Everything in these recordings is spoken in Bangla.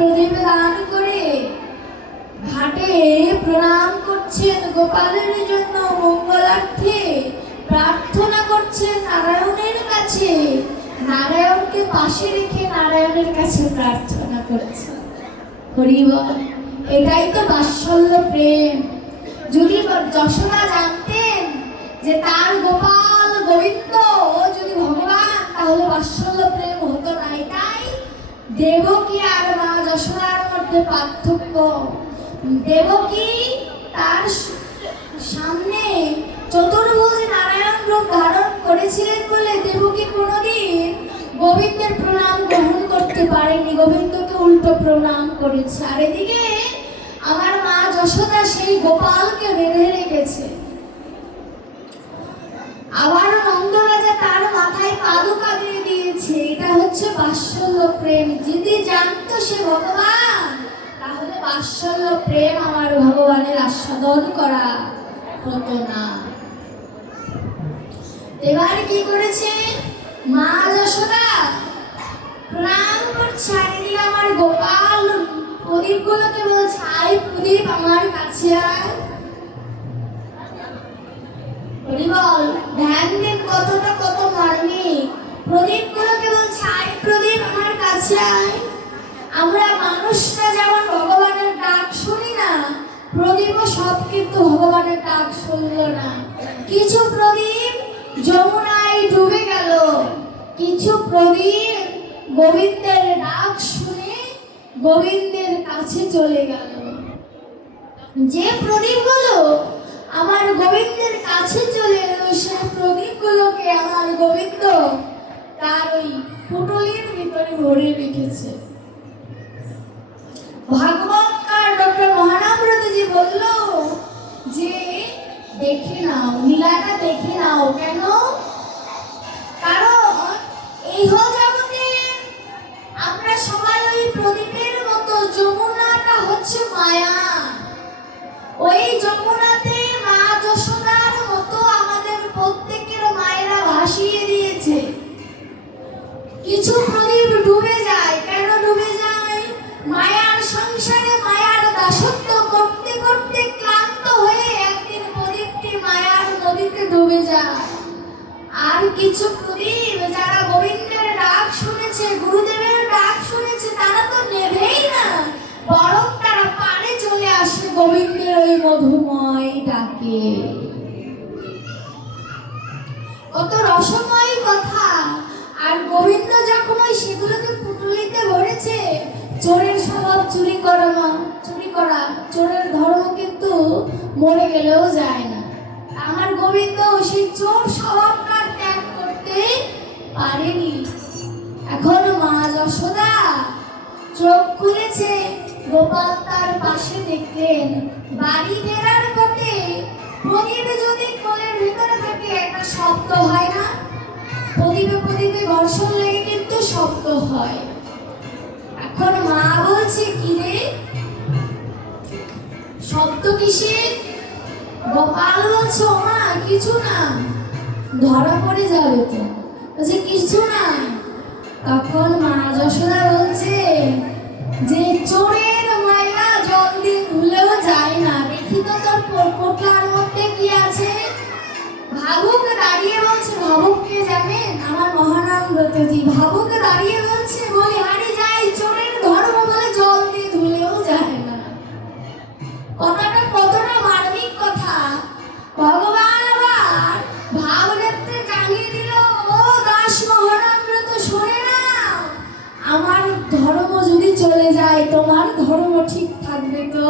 প্রদীপ দান করে ঘাটে প্রণাম করছেন, গোপালের জন্য মঙ্গলার্থে প্রার্থনা করছেন নারায়ণের কাছে, নারায়ণকে পাশে রেখে নারায়ণের কাছে প্রার্থনা করছেন। হরি বল। এটাই তো বাৎসল্য প্রেম। যদি যশোদা জানতেন যে তার গোপাল গোবিন্দ যদি ভগবান, তাহলে বাৎসল্য প্রেম হতো না। এটাই দেবকী আর মা যশোদার মধ্যে পার্থক্য। দেবকী তার সামনে চতুর্ভুজ নারায়ণ রূপ ধারণ করেছিলেন বলে দেবকী কোনোদিন গোবিন্দের প্রণাম গ্রহণ করতে পারেনি, গোবিন্দকে উল্টো প্রণাম করেছে। আর এদিকে আমার মা যশোদা সেই গোপালকে বেঁধে রেখেছে। আবার নন্দরাজা তার মাথায় পাদুকা দিয়ে দিয়েছে। এটা হচ্ছে বাৎসল্য প্রেম। যদি জানতো সে ভগবান, তাহলে বাৎসল্য প্রেম আমার ভগবানের আস্বাদন করা হতো না। এবার কি করেছে মা যশোদা? প্রণাম করছে। আমার গোপাল প্রদীপগুলোকে বলছে, আয় প্রদীপ আমার কাছে আয়। বল, ধ্যান দিন কতটা কত মার্মিক। প্রদীপগুলোকে বলছে, আয় প্রদীপ আমার কাছে আয়। আমরা মানুষরা যেমন ভগবানের ডাক শুনি না, প্রদীপও সব কিন্তু ভগবানের ডাক শুনল না। কিছু প্রদীপ যমুনায় ডুবে গেল, কিছু প্রদীপ গোবিন্দের ডাক শুনে গোবিন্দের কাছে চলে গেল। যে প্রদীপগুলো আমার গোবিন্দের কাছে চলে এলো, সেই প্রদীপগুলোকে আমার গোবিন্দ তার ওই পুটলির ভিতরে ভরে রেখেছে। ভাগবতকার ডক্টর মহানামব্রতজি বলল যে দেখে নাও, লীলাটা দেখে নাও। কেন? কারণ এই জগতে আমরা সবাই ওই প্রদীপের মতো। যমুনাটা হচ্ছে মায়া। ওই যমুনাতে মা যশোদার মতো আমাদের প্রত্যেকের মায়েরা ভাসিয়ে দিয়েছে। কিছু প্রদীপ ডুবে যায়। কেন ডুবে যায়? মায়ার সংসারে মায়ার দাসত্ব করতে করতে ক্লান্ত হয়ে একদিন প্রদীপটি মায়ার নদীতে ডুবে যায়। আর কিছু প্রদীপ যারা গোবিন্দের ডাক শুনেছে, গুরুদেবের ডাক শুনেছে, তারা তো নেভেই না, বরং তারা পারে চলে আসে গোবিন্দের ওই মধুময় ডাকে। কত রসময় কথা। আর গোবিন্দ যখন ওই সেগুলোকে পুটুলিতে ভরেছে, চোরের স্বভাব চুরি করা, চোরের ধর্ম কিন্তু মরে গেলেও যায় না। আমার গোবিন্দ সেই চোর স্বভাবটা ত্যাগ করতে পারেনি। এখন মা যশোদা চোখ খুলেছে, গোপাল তার পাশে দেখলেন। বাড়ি ফেরার পথে প্রদীপ যদি কোলের ভিতরে থাকে একটা শব্দ হয় না? প্রদীপে প্রদীপে ঘর্ষণ লেগে কিন্তু শব্দ হয়। এখন মা বলছে, কি রে, শব্দ কিসের? গোপাল বলছে, ও মা কিছু না, ধরা পড়ে যাবে তো। বলছে কিছু না। তখন মা যশোদা বলছে যে চোরের মায়া জল দিয়ে ধুলেও যায় না। দেখি তো তোর পোটলার মধ্যে কি আছে। ভাবুক দাঁড়িয়ে বলছে, ভাবুক কে জানেন? আমার মহানামব্রতজি। ভাবুক দাঁড়িয়ে বলছে, বলি হারি যাই, চোরের ধর্ম বলে জল দিয়ে ধুলেও যায় না। কথাটা কতটা মার্মিক কথা। ভগবান আবার ভাব নেত্রে জানিয়ে দিল, ও দাস মহানামব্রত, শুনে নাও, আমার ধর্ম যদি চলে যায় তোমার ধর্ম ঠিক থাকবে তো?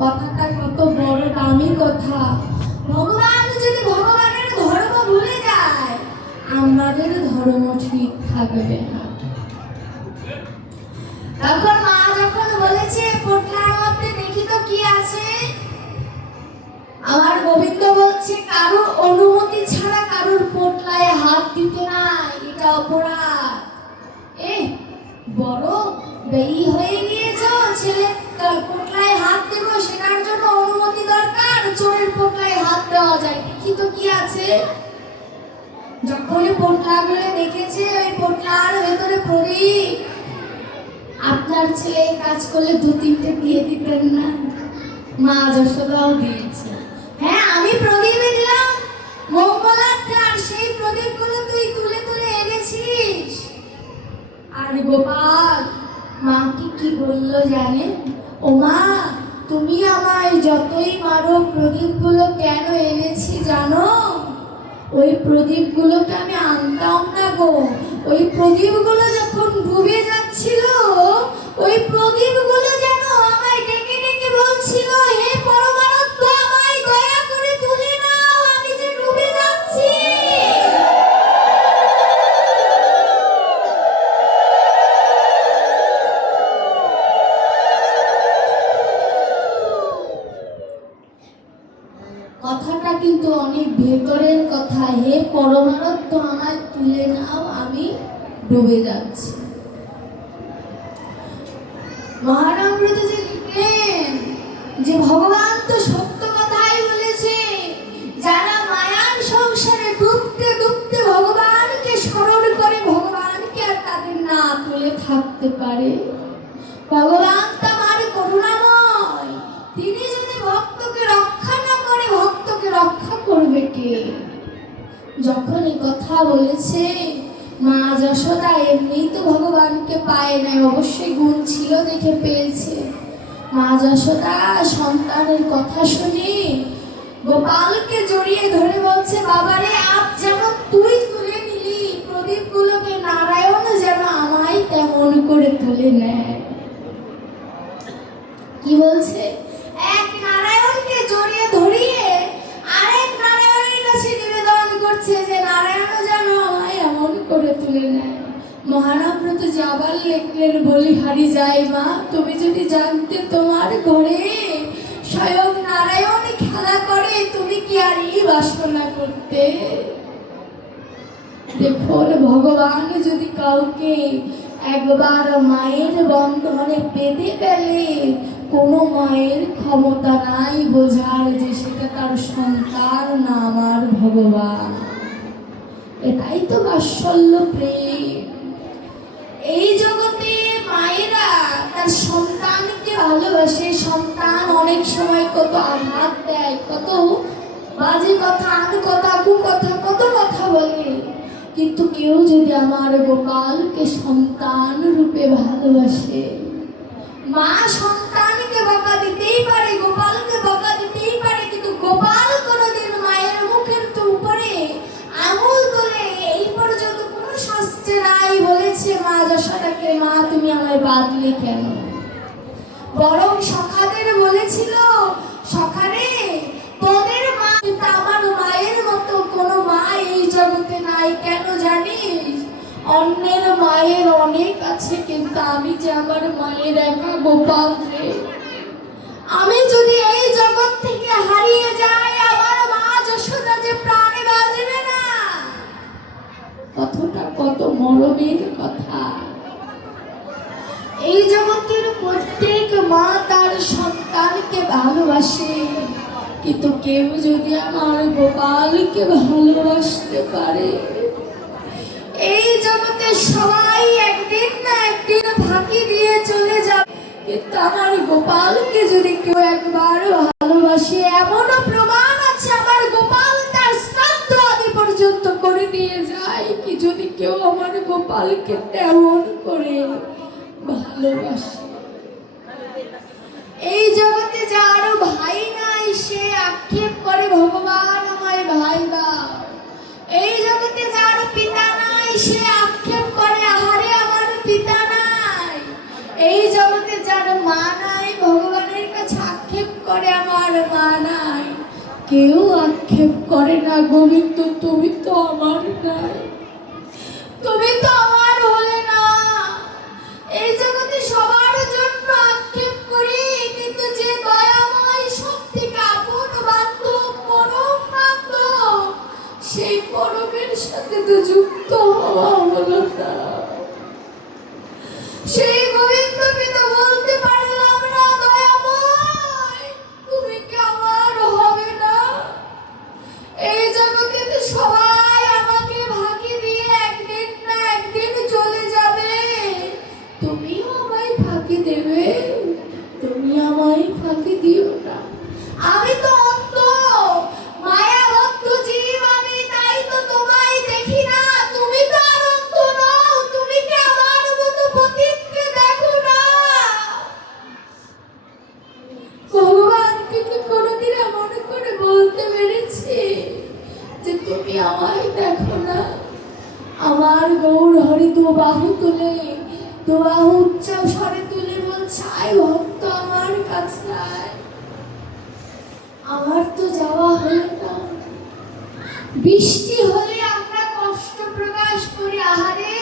কথাটা কত বড় দামি কথা। ভগবান যদি ভগবানের ধর্ম ভুলে যায়, আমাদের ধর্ম ঠিক থাকবে না। তখন মা যখন বলেছে, পোটলার মধ্যে দেখি তো কি আছে। আমার গোবিন্দ বলছে, কারোর অনুমতি ছাড়া কারোর পোটলায় হাত দিতে নাই, এটা অপরাধ। বড় বেই হয়ে গিয়েছ, ছেলে পোটলায় হাত দেব সেটার জন্য অনুমতি দরকার। চোরের পোটলায় হাত দেওয়া যায়, দেখি তো কি আছে। যখন পোটলা গুলো দেখেছে, ওই পোটলার ভেতরে প্রদীপ, আপনার ছেলে এই কাজ করলে 2-3টে দিয়ে দিতেন না? মা যশোদাও দিয়েছে। হ্যাঁ, আমি প্রদীপে দিলাম মঙ্গলার্থে, আর সেই প্রদীপগুলো তুই তুলে তুলে এনেছিস। আর গোপাল মাকে কি বললো জানেন? ও মা, তুমি আমায় যতই মারো প্রদীপগুলো কেন এনেছি জানো? ওই প্রদীপগুলোকে আমি আনতাম না গো। ওই প্রদীপগুলো যখন ডুবে যাচ্ছিল, ওই প্রদীপগুলো যেন আমায় ডেকে ডেকে বলছিল, হে পরমানন্দ, আমায় দয়া করে তুলে নাও, আমি যে ডুবে যাচ্ছি। কথাটা কিন্তু অনেক ভেতরের কথা। হে পরমানন্দ, আমায় তুলে নাও, আমি ডুবে যাচ্ছি। মহারামৃতজি লিখলেন যে ভগবান তো সত্য কথাই বলেছে, যারা মায়ার সংসারে ডুবতে ডুবতে ভগবানকে স্মরণ করে, ভগবানকে আর তাদের না তুলে থাকতে পারে। ভগবান তার করুণাময়, তিনি যদি ভক্তকে রক্ষা না করে, ভক্তকে রক্ষা করবে কে? যখন এই কথা বলেছে, মা যশোদা এমনি তো ভগবানকে পায় নাই, অবশ্যই গুণ ছিল দেখে পেয়েছে। মা যশোদা সন্তানের কথা শুনে গোপালকে জড়িয়ে ধরে বলছে, বাবারে, আজ যেমন তুই তুলে নিলি প্রদীপগুলোকে, নারায়ণ যেন আমায় তেমন করে তুলে নেয়। কি বলছে? এক নারায়ণকে জড়িয়ে ধরিয়ে আরেক নারায়ণের কাছে নিবেদন করছে যে নারায়ণ যেন আমায় এমন করে তুলে নেয়। মহারামব্রত আবার লিখলেন, বলিহারি যাই মা, তুমি যদি জানতে তোমার ঘরে স্বয়ং নারায়ণ খেলা করে, তুমি কি আর এই বাসনা করতে? দেখুন, ভগবান যদি কাউকে একবার মায়ের বন্ধনে পেতে পেলে, কোনো মায়ের ক্ষমতা নাই বোঝার যে সেটা তার সন্তান না আমার ভগবান। এটাই তো বাৎসল্য প্রেম। এই জগতে মায়েরা তার সন্তানকে ভালোবাসে। সন্তান অনেক সময় কত আঘাত দেয়, কত বাজে কথা, আন কথা, কুকথা, কত কথা বলে, কিন্তু কেউ যদি আমার গোপালকে সন্তান রূপে ভালোবাসে, মা সন্তানকে বকা দিতেই পারে, গোপালকে বকা দিতেই পারে, কিন্তু গোপাল কোনোদিন মায়ের মুখের তো উপরে আঙুল তুলে এই পর্যন্ত কোনো শাস্ত্রে নাই বলেছে মা যশোদাকে, মা তুমি আমায় বাঁধলে কেন? বরং সখাদের বলেছিল, সখারে, তোদের মা, কিন্তু আমার মায়ের মতো কোনো মা এই জগতে নাই। কেন জানিস? অন্যের মায়ের অনেক আছে, কিন্তু আমি যে আমার মায়ের একা গোপাল রে। আমি যদি এই জগৎ থেকে হারিয়ে যাই, আমার মা যশোদা যে প্রাণে বাঁচবে না। কথাটা কত মরমের কথা। এই জগতের প্রত্যেক মা তার সন্তানকে ভালোবাসে, কিন্তু কেউ যদি আমার গোপালকে ভালোবাসতে পারে, এই জগতে সবাই একদিন না একদিন ফাঁকি দিয়ে চলে যাবে, কিন্তু আমার গোপালকে যদি কেউ একবার ভালোবাসে, এমনও প্রমাণ আছে আমার গোপাল তার শ্রাদ্ধ আদি পর্যন্ত করে নিয়ে যায়। কি যদি কেউ আমার গোপালকে তেমন করে ভালোবাসে, এই জগতে যার ভাই নাই সে আক্ষেপ করে ভগবান আমায় ভাই দাও। এই জগতে যার পিতা নাই সে আক্ষেপ করে, আহারে আমার পিতা নাই। এই জগতে যার মা নাই ভগবানের কাছে আক্ষেপ করে, আমার মা নাই। কেউ আক্ষেপ করে না, গোবিন্দ তুমি তো আমার নাই, তুমি তো আমার হলে না। এই জগতে সবার জন্য আক্ষেপ করি, কিন্তু যে দয়াময় সব থেকে আপন বান্ধব, পরম বান্ধব, সেই পরমের সাথে তো যুক্ত হওয়া হলো না। সেই গোবিন্দকে তো বলতে পারলাম না, দয়াময় তুমি কি আমার হবে না? এই জগতে তো সবাই আমাকে ভাগি দিয়ে একদিন না একদিন চলে যাবে, তুমিও আমায় ভাগি বাহু উচ্চ স্বরে তুলে বলছে, আয় ভক্ত আমার কাছে আয়। আমার তো যাওয়া হলো না। বৃষ্টি হলে আমরা কষ্ট প্রকাশ করি, আহারে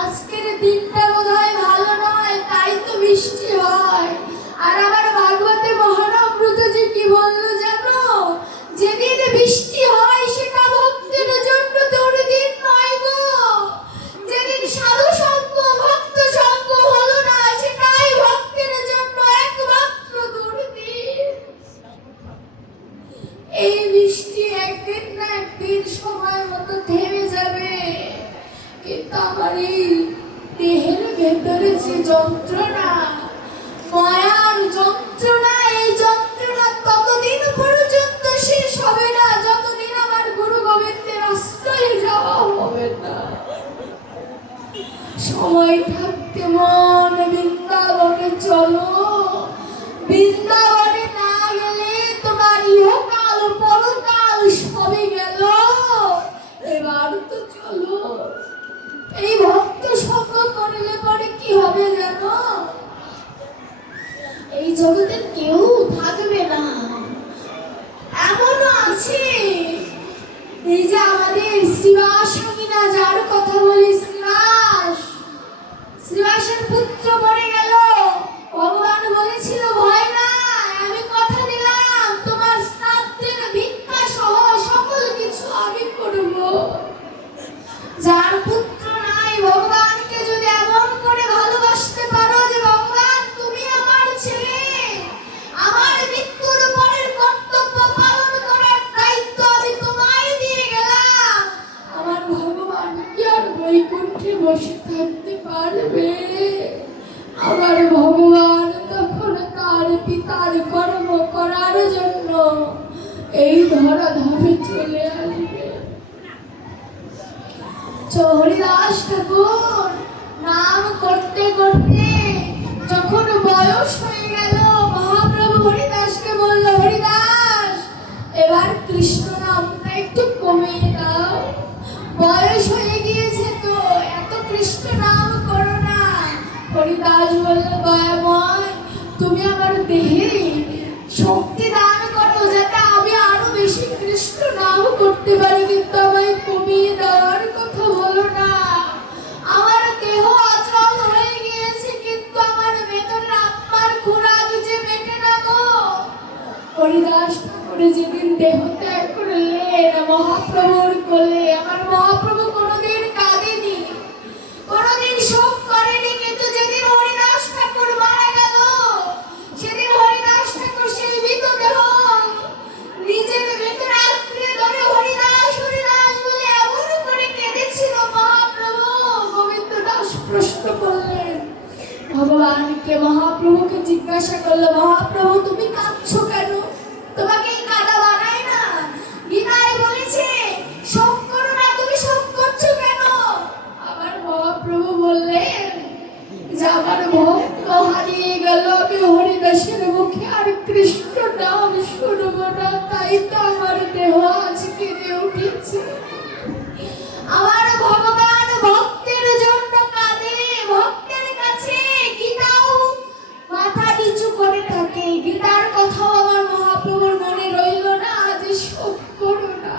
আজকের দিনটা বোধহয় ভালো নয়, তাই তো বৃষ্টি হয়। আর আমার ভাগবতে মহানব্রত যে কি বললো জানো, যেদিন বৃষ্টি হয় সেটা ভক্তের জন্য দুর্দিন নয় গো। যেদিন সাধু সঙ্গ ভক্ত সঙ্গ হলো না, সেটাই ভক্তের জন্য একমাত্র দুর্দিন। এই বৃষ্টি একদিন না একদিন সময় মতো থেমে যাবে, কিন্তু আমার এই দেহের ভেতরে যে যন্ত্রণা, মায়ার যন্ত্রণা, এই যন্ত্রণা ততদিন পর্যন্ত শেষ হবে না যতদিন আমার গুরু গোবিন্দের আশ্রয়ে যাওয়া হবে না। সময় থাকতে মন বৃন্দাবনে চলো, বৃন্দাবনে না গেলে তোমার ইহকাল পরকাল সবে গেল। এবার তো চলো। এই ভক্ত সঙ্গ করলে পরে কি হবে জানো, এই জগতে কেউ থাকবে না। এমনও আছে, এই যে আমাদের শ্রীবাস সঙ্গীনা, যার কথা বলি, শ্রীবাসের পুত্র মরে গেল। ভগবান বলেছিল, ভয় নাই, আমি কথা দিলাম তোমার শ্রাদ্ধের ভিক্ষা সহ সকল কিছু আমি করব। যার পুত্র নাই, ভগবানকে যদি এমন করে ভালোবাসতে পারো যে ভগবান তুমি আমার ছেলে, আমার মৃত্যুর পরের কর্তব্য পালন করার দায়িত্ব আমি তোমায় দিয়ে গেলাম, আমার ভগবান কি আর বৈকুণ্ঠে বসে থাকতে পারবে? আমার ভগবান তখন তার পিতার কর্ম করার জন্য এই ধরাধামে চলে আসবে। হরিদাস ঠাকুর নাম করতে করতে যখন বয়স হয়ে গেল, মহাপ্রভু হরিদাসকে বলল, হরিদাস এবার কৃষ্ণ নামটা একটু কমিয়ে দাও, বয়স হয়ে গিয়েছে তো, এত কৃষ্ণ নাম করো না। হরিদাস বলল, দয়াময় তুমি আমার দেহে শক্তি দান করো যাতে আমি আরো বেশি কৃষ্ণ নাম করতে পারি, কিন্তু আমায় কমিয়ে দেওয়ার কথা বলো না। আমার দেহ অচল হয়ে গিয়েছে, কিন্তু আমার ভেতরের আত্মার খোরাক যে মেটে না গো। হরিদাস ঠাকুর যেদিন দেহ ত্যাগ করলেন মহাপ্রভুর কোলে, আমার মহাপ্রভু কোনোদিন কাঁদেনি, কোনোদিন শোক করেনি, কিন্তু যেদিন হরিদাস ঠাকুর মারা গেল, সেদিন হরিদাস ঠাকুর সেই মৃতদেহ নিজের ভেতরে আঁকড়ে ধরে হরিদাস হরিদাস বলে এমন করে কেঁদেছিল। মহাপ্রভু গোবিন্দ দাস প্রশ্ন করলেন ভগবানকে, মহাপ্রভুকে জিজ্ঞাসা করলো, মহাপ্রভু তুমি কাঁদছো কেন? তোমাকে এই কাঁদা বানায় না? গীতায় বলেছে শোক করো না, তুমি শোক করছো কেন? আমার মহাপ্রভু বললেন যে আমার ভক্ত হারিয়ে গেল, আমি হরিদাসের মুখে আর কৃষ্ণ নাম শুনবো না, তাই তো আমার দেহ আজ কেঁদে উঠেছে। আমার ভগবান ভক্তের জন্য কাঁদে, ভক্তের কাছে গীতাও মাথা নিচু করে থাকে। গীতার কথাও আমার মহাপ্রভুর মনে রইল না যে শোক করো না।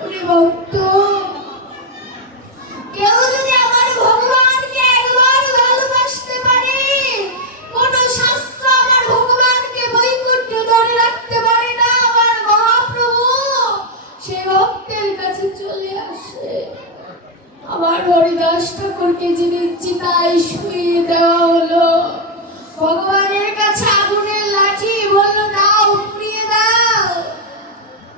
ওরে ভক্ত, কেউ যদি আমার ভগবানকে একবার ভালোবাসতে পারে, কোন শাস্ত্র আমার ভগবানকে বৈকুণ্ঠে ধরে রাখতে পারে না। আমার মহাপ্রভু সেই ভক্তের কাছে চলে আসে। আমার হরিদাস ঠাকুরকে যেদিন চিতায় শুইয়ে দেওয়া হলো, ভগবানের কাছে আগুনের লাঠি বলল, দাও পুড়িয়ে দাও।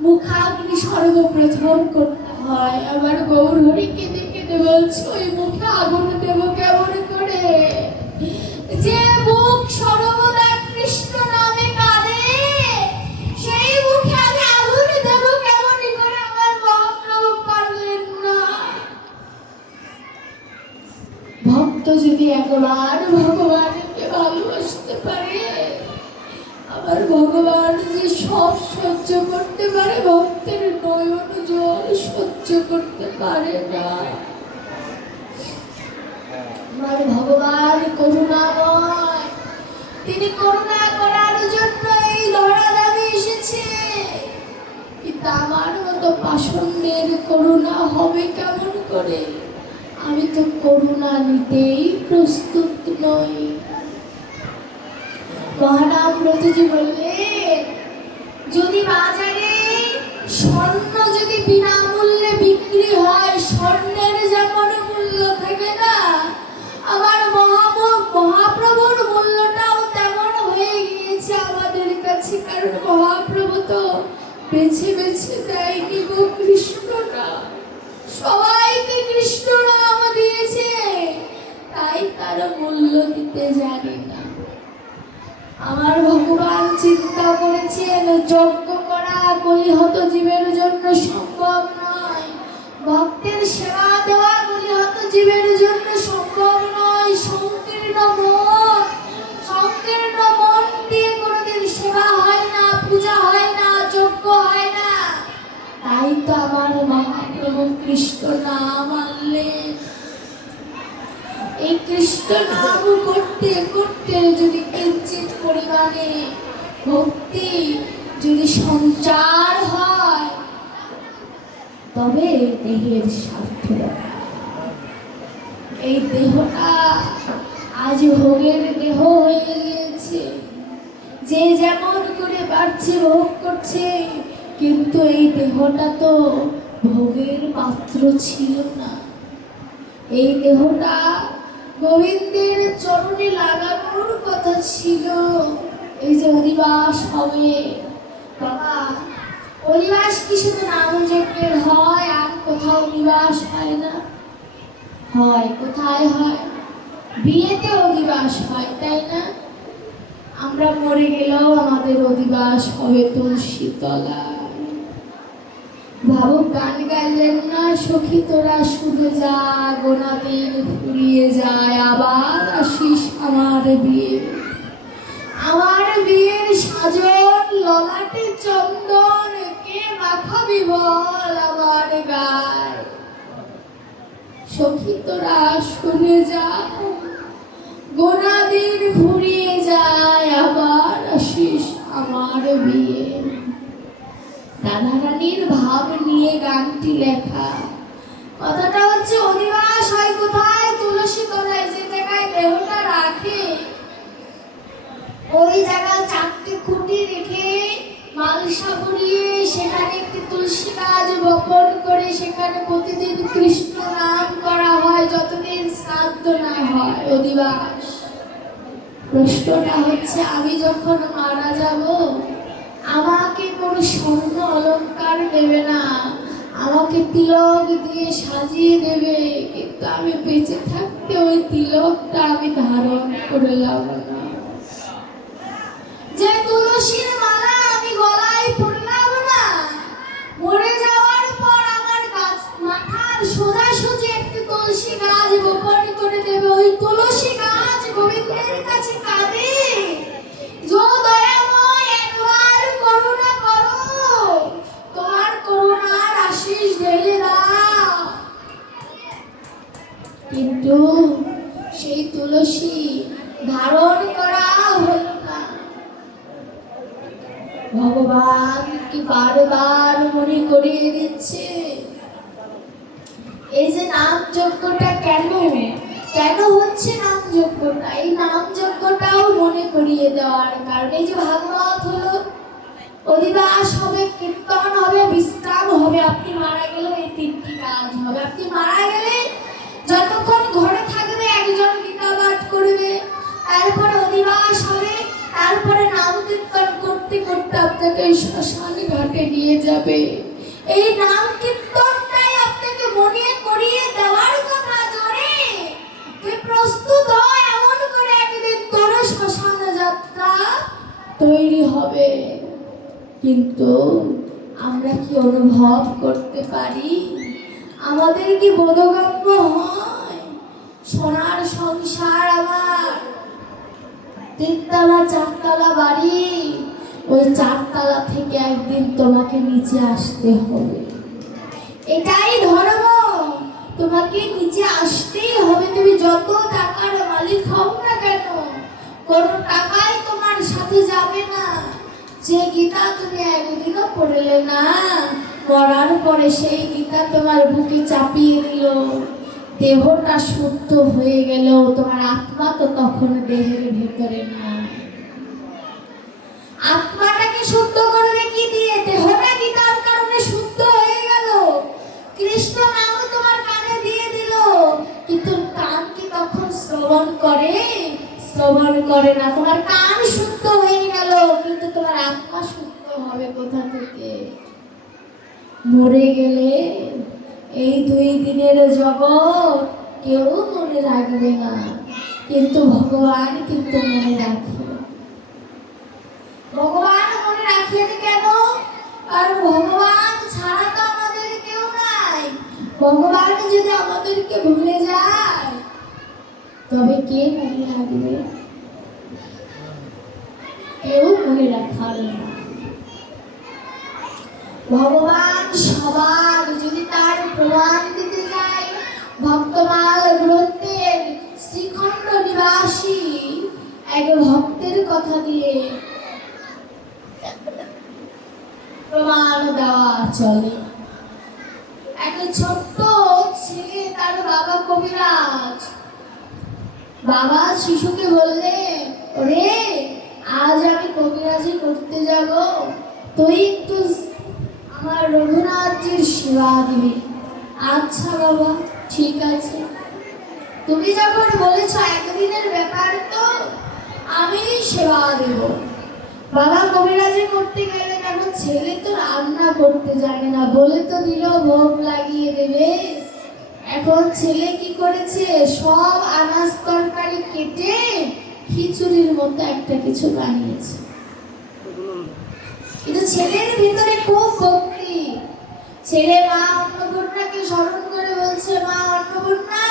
মুখাগ্নি সর্বপ্রথম করতে হয়। আমার গৌর হরি কেঁদে কেঁদে বলছে, ওই মুখে আগুন দেব কেমন করে? যে মুখ সর্বদা কৃষ্ণ নামে কাঁদে, সেই মুখে আমি আগুন দেব কেমন করে? আমার মহাপ্রভু পারলেন না। ভক্ত যদি একবার ভগবানকে ভালোবাসতে পারে, আমার ভগবান যে সব সহ্য করতে পারে, ভক্তের নয়ন জল সহ্য করতে পারে না। আমার ভগবান করুণাময়, তিনি করুণা করার জন্য এই ধরাধামে এসেছে। কিন্তু আমার মতো পাষণ্ডের করুণা হবে কেমন করে? আমি তো করুণা নিতেই প্রস্তুত নই। মহানাম ব্রতজি বললেন, যদি বাজারে স্বর্ণ যদি বিনামূল্যে বিক্রি হয়, স্বর্ণের যেমন মূল্য থাকে না, আমার মহাপ্রভুর মূল্যটাও তেমন হয়ে গিয়েছে আমাদের কাছে। কারণ মহাপ্রভু তো বেছে বেছে দেয়নি গো কৃষ্ণটা, সবাইকে কৃষ্ণ নাম দিয়েছে, তাই তার মূল্য দিতে জানি না। আমার ভগবান চিন্তা করেছেন, যজ্ঞ করা কলিহত জীবের জন্য সম্ভব নয়, ভক্তের সেবা দেওয়া কলিহত জীবের জন্য সম্ভব নয়। সংকীর্ণ মন দিয়ে কোনোদিন সেবা হয় না, পূজা হয় না, যজ্ঞ হয় না। তাই তো আমার মহাপ্রভু কৃষ্ণ নাম আনলেন। এই কৃষ্ণ নাম করতে করতে যদি কিঞ্চিত পরিমাণে ভক্তি যদি সঞ্চার হয়, তবে দেহের সার্থকতা। এই দেহটা আজ ভোগের দেহ হয়ে গিয়েছে, যে যেমন করে পারছে ভোগ করছে, কিন্তু এই দেহটা তো ভোগের পাত্র ছিল না। এই দেহটা গোবিন্দের চরণে লাগানোর কথা ছিল। এই যে অধিবাস হবে বাবা, অধিবাস কি শুধু নামযজ্ঞের হয়, আর কোথাও অধিবাস হয় না? হয়, কোথায় হয়? বিয়েতে অধিবাস হয়, তাই না? আমরা মরে গেলেও আমাদের অধিবাস হবে তুলসী তলায়। ভাবুক, গান গাইলেন না, সখী তোরা শুনে যা, গোনা দিন ফুরিয়ে যায়, আবার আসিস আমার বিয়ে। আমার বিয়ের সাজন ললাটে চন্দন কে মাখাবি বল আমার গায়। সখী তোরা শুনে যা, গোনা দিন ফুরিয়ে যায়, আবার আসিস আমার বিয়ে। রাধারানীর ভাব নিয়ে গানটি লেখা। কথাটা হচ্ছে, অধিবাস হয় কোথায়? তুলসী তলায়। যে জায়গায় দেহটা রাখে, ওই জায়গায় চারটে খুঁটি রেখে মালসা বলিয়ে সেখানে একটি তুলসী গাছ বপন করে সেখানে প্রতিদিন কৃষ্ণ নাম করা হয়, যতদিন শ্রাদ্ধ না হয়। অধিবাস। প্রশ্নটা হচ্ছে, আমি যখন মারা যাব, আমাকে কোনো স্বর্ণ অলংকার দেবে না, আমাকে তিলক দিয়ে সাজিয়ে দেবে, কিন্তু আমি বেঁচে থাকতে ওই তিলকটা আমি ধারণ করলাম না। যে তুলসীর মালা আমি গলায় পরলাম না, মরে যাওয়ার পর আমার গাছ মাথার সোজাসুজি একটি তুলসী গাছ বপন করে দেবে। ওই তুলসী গাছ গোবিন্দের কাছে কাঁদে, যো দয়াময়, একবার করুণা করো, তোমার করুণার আশিস ঢেলে দাও। কিন্তু সেই তুলসী ধারণ করা হলো না। ভগবান কি বারবার মনে করিয়ে দিচ্ছে, এই যে নাম যজ্ঞটা কেন কেন হচ্ছে, নাম যজ্ঞটা, এই নাম যজ্ঞটাও মনে করিয়ে দেওয়ার কারণ। এই যে ভাগবত হলো, অধিবাস হবে, কীর্তন হবে, বিশ্রাম হবে। আপনি মারা গেলে এই তিনটি কাজ হবে। আপনি মারা গেলে যতক্ষণ ঘরে থাকবে একজন গীতা পাঠ করবে, তারপরে অধিবাস হবে, তারপরে নাম কীর্তন করতে করতে আপনাকে শ্মশান ঘাটে নিয়ে যাবে। এই নাম কীর্তনটাই আপনাকে মনে করিয়ে দেওয়ার কথা। জোরে তুই প্রস্তুত হয়, এমন করে একদিন তোর শ্মশান যাত্রা তৈরি হবে। কিন্তু আমরা কি অনুভব করতে পারি? আমাদের কি বোধগম্য হয়? সোনার সংসার আমার, তিনতলা চারতলা বাড়ি, ওই চারতলা থেকে একদিন তোমাকে নিচে আসতে হবে। এটাই ধর্ম, তোমাকে নিচে আসতেই হবে। তুমি যত টাকা কোনো টাকাই তোমার সাথে যাবে না। যে গীতা তুমি একদিনও পড়লে না, মরার পরে সেই গীতা তোমার বুকে চাপিয়ে দিল, দেহটা শুদ্ধ হয়ে গেল, তোমার আত্মা তো তখন দেহের ভেতরে না। আত্মাটাকে শুদ্ধ করবে কি দিয়ে? দেহটা গীতার কারণে শুদ্ধ হয়ে গেল, কৃষ্ণ নাম তোমার কানে দিয়ে দিল, কিন্তু কান কি তখন শ্রবণ করে? শ্রবণ করে না। তোমার কান শুদ্ধ হয়ে গেল, কিন্তু তোমার আত্মা শুদ্ধ হবে কোথা থেকে? মরে গেলে এই 2 দিনের জগৎ কেউ মনে রাখবে না, কিন্তু ভগবান কিন্তু মনে রাখে। ভগবান মনে রাখেন কেন? আর ভগবান ছাড়া তো আমাদের কেউ নাই। ভগবান যদি আমাদেরকে ভুলে যায় তবে কে মনে রাখবে? কেউ মনে রাখার না। ভগবান সবার যদি তার প্রমাণ দিতে যায়, ভক্তমাল গ্রন্থের শ্রীখণ্ড নিবাসী এক ভক্তের কথা দিয়ে প্রমাণ দেওয়া চলে। এক ছোট্ট ছেলে, তার বাবা কবিরাজ। বাবা শিশুকে বললেন, ওরে আজ আমি কবিরাজি করতে যাব, তুই একটু আমার রঘুনাথজির সেবা দিবি। আচ্ছা বাবা, ঠিক আছে, তুমি যখন বলেছ একদিনের ব্যাপার তো আমি সেবা দেব। বাবা কবিরাজি করতে গেলেন। এখন ছেলে তো রান্না করতে জানে না, বলে তো দিল ভোগ লাগিয়ে দেবে। এখন ছেলে কি করেছে, সব আনাজ তরকারি কেটে খিচুড়ির মতো একটা কিছু বানিয়েছে। কিন্তু ছেলের ভিতরে খুব ভক্তি। ছেলে মা অন্নপূর্ণাকে স্মরণ করে বলছে, মা অন্নপূর্ণা,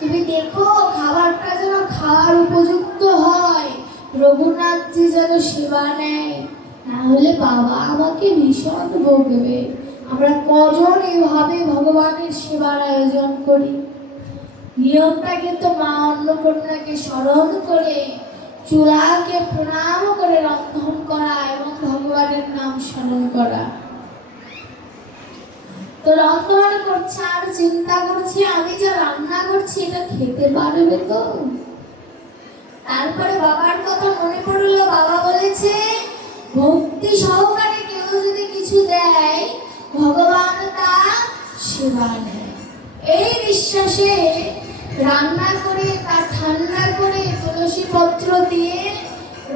তুমি দেখো খাবারটা যেন খাওয়ার উপযুক্ত হয়, রঘুনাথজি যেন সেবা নেয়, না হলে বাবা আমাকে ভীষণ বকবে। আমরা কজন এভাবে ভগবানের সেবার আয়োজন করি? নিয়মটা কিন্তু মা অন্নপূর্ণাকে স্মরণ করে চূড়াকে প্রণাম করে রন্ধন করা এবং ভগবানের নাম স্মরণ করা। তো রন্ধন করছে আর চিন্তা করছি, আমি যা রান্না করছি এটা খেতে পারবে তো? তারপরে বাবার কথা মনে পড়লো। বাবা বলেছে, ভক্তি সহকারে কেউ যদি কিছু দেয়, ভগবান তা সেবা নেয়। এই বিশ্বাসে রান্না করে তা ঠান্ডা করে তুলসী পত্র দিয়ে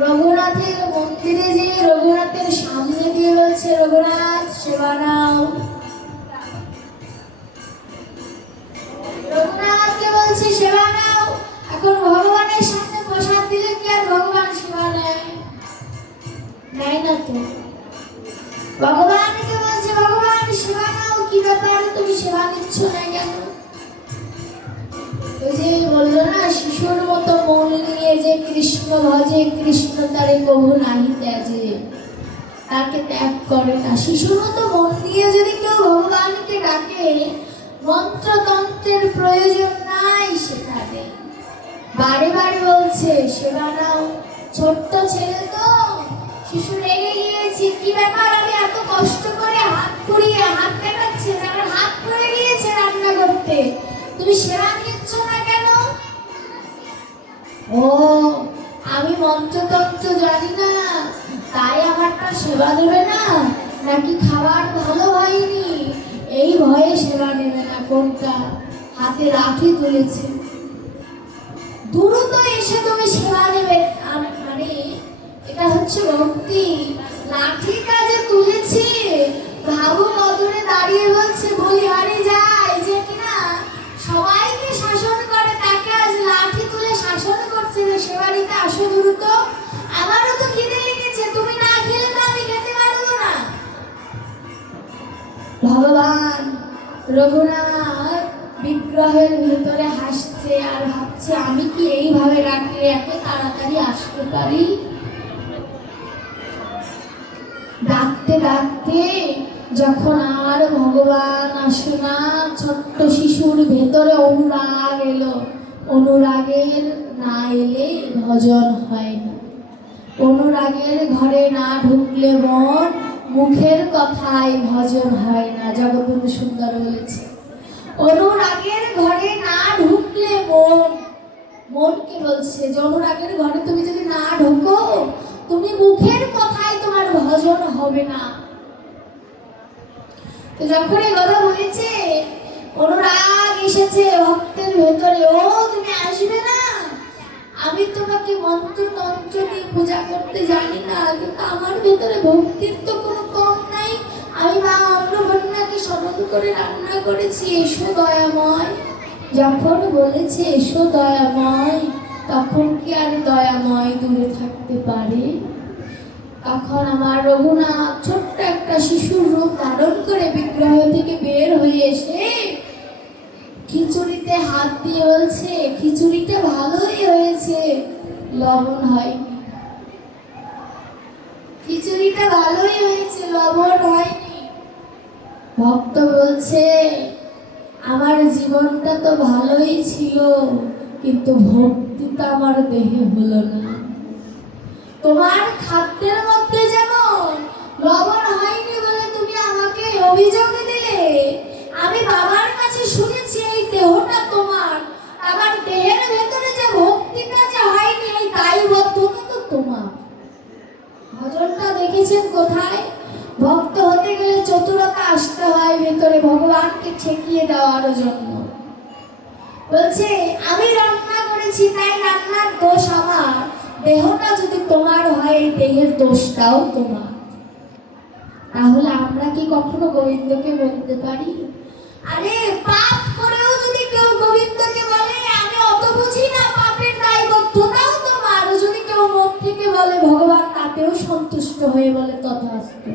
রঘুনাথের মন্দিরে যেয়ে রঘুনাথের সামনে দিয়ে বলছে, রঘুনাথ সেবা নাও। রঘুনাথকে বলছে সেবা নাও। এখন ভগবানের সামনে প্রসাদ দিলে কি আর ভগবান সেবা নেয়? নেয় না তো। ভগবানকে বলছে, ভগবান সেবা নাও। কি ব্যাপার, তুমি সেবা নিচ্ছ না কেন? ওই যে বললো না, শিশুর মতো মন নিয়ে যে কৃষ্ণ ভজে, কৃষ্ণ তারে কভু নাহি ত্যাজে, তাকে ত্যাগ করে না। শিশুর মতো মন নিয়ে যদি কেউ ভগবানকে ডাকে, মন্ত্রতন্ত্রের প্রয়োজন নাই সেখানে। বারে বারে বলছে সেবা নাও। ছোট্ট ছেলে তো, শিশু রেগে গিয়েছে, কি ব্যাপার, আমি এত কষ্ট করে হাত পুড়িয়ে হাত দেখাচ্ছে, আমার হাত পড়ে গিয়েছে রান্না করতে, তুমি সেবা নিচ্ছ না কেন? ও, আমি মন্ত্রতন্ত্র জানি না তাই আমারটা সেবা দেবে না, নাকি খাবার ভালো হয়নি এই ভয়ে সেবা নেবে না? কোনটা? হাতে লাঠি তুলেছে, দ্রুত এসে তুমি সেবা নেবে, মানে এটা হচ্ছে ভক্তি। লাঠি কাজে তুলেছি, ভাবু কদরে দাঁড়িয়ে বলছে, বলি হারি যায় যে কিনা সবাইকে শাসন করে, তাকে আজ লাঠি তুলে শাসন করছে যে সেবা নিতে আসো দ্রুত, আমারও তো খিদে লেগেছে, তুমি না খেলে তো আমি খেতে পারবো না। ভগবান রঘুনাথ বিগ্রহের ভিতরে হাসছে আর ভাবছে, আমি কি এইভাবে রাখলে এত তাড়াতাড়ি আসতে পারি? ডাকতে ডাকতে যখন আর ভগবান আসে না, ছোট্ট শিশুর ভেতরে অনুরাগ এলো, অনুরাগের না এলে ভজন হয় না। অনুরাগের ঘরে না ঢুকলে মন, মুখের কথায় ভজন হয় না। জগবন্ধু সুন্দর বলেছে, অনুরাগের ঘরে না ঢুকলে মন, মনকে বলছে যে অনুরাগের ঘরে তুমি যদি না ঢুকো, তুমি মুখের কথায় তোমার ভজন হবে না। তো যখন এই কথা বলেছে, অনুরাগ এসেছে ভক্তের ভেতরে, ও তুমি আসবে না, আমি তোমাকে মন্ত্র তন্ত্র দিয়ে পূজা করতে জানি না, কিন্তু আমার ভেতরে ভক্তির তো কোনো কম নাই। আমি মা অন্নপূর্ণাকে স্মরণ করে রান্না করেছি, এসো দয়াময়। যখন বলেছে এসো দয়াময়, তখন কি আর দয়াময় দূরে থাকতে পারে? তখন আমার রঘুনাথ ছোট্ট একটা শিশুর রূপ ধারণ করে বিগ্রহ থেকে বের হয়ে এসে খিচুড়িতে হাত দিয়ে বলছে, খিচুড়িটা ভালোই হয়েছে, লবণ হয়নি। খিচুড়িটা ভালোই হয়েছে, লবণ হয়নি। ভক্ত বলছে, আমার জীবনটা তো ভালোই ছিল, কিন্তু ভক্তিটা আমার দেহে হলো না। তোমার খাদ্যের মধ্যে যেমন লবণ হয়নি বলে তুমি আমাকে অভিযোগ দিলে, আমি বাবার কাছে শুনেছি এই দেহটা তোমার, আমার দেহের ভেতরে যে ভক্তিটা যে হয়নি, এই দায়বদ্ধতা তো তোমার। ভজনটা দেখেছেন কোথায়? ভক্ত হতে গেলে চতুরতা আসতে হয় ভেতরে, ভগবানকে ঠেকিয়ে দেওয়ার জন্য। বলছে আমি রান্না করেছি তাই রান্নার দোষ আমার, দেহটা যদি তোমার হয় এই দেহের দোষটাও তোমার। তাহলে আমরা কি কখনো গোবিন্দকে বলতে পারি? আরে পাপ করেও যদি কেউ গোবিন্দকে বলে আমি অত বুঝি না, পাপের দায়বদ্ধতাও তোমার, যদি কেউ মন থেকে বলে ভগবান তাতেও সন্তুষ্ট হয়ে বলে তথাস্তু।